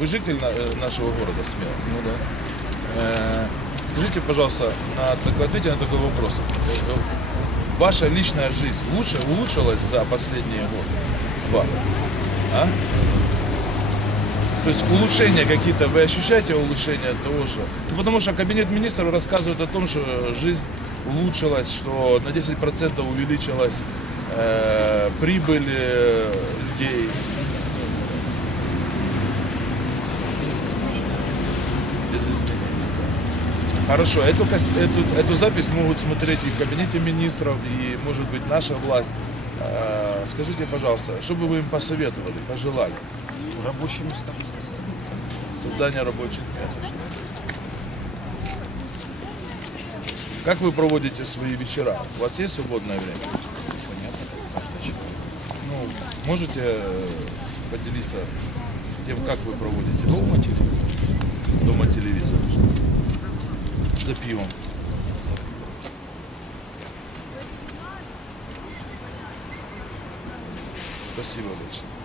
Вы житель э, нашего города Смела? Ну да. Э, Скажите, пожалуйста, на, так- ответьте на такой вопрос. Э, Ваша личная жизнь лучше улучшилась за последние годы? Два. А? То есть улучшения какие-то, вы ощущаете улучшения того же? Ну, потому что кабинет министров рассказывает о том, что жизнь улучшилась, что на 10% увеличилась э, прибыль людей. Без изменений. Хорошо, эту, эту, эту запись могут смотреть и в кабинете министров, и, может быть, наша власть. Э, Скажите, пожалуйста, что бы вы им посоветовали, пожелали? Рабочие места. Создание рабочих мест. Как вы проводите свои вечера? У вас есть свободное время? Ну, можете э, поделиться тем, как вы проводите дома телевизор? За пивом. Спасибо большое.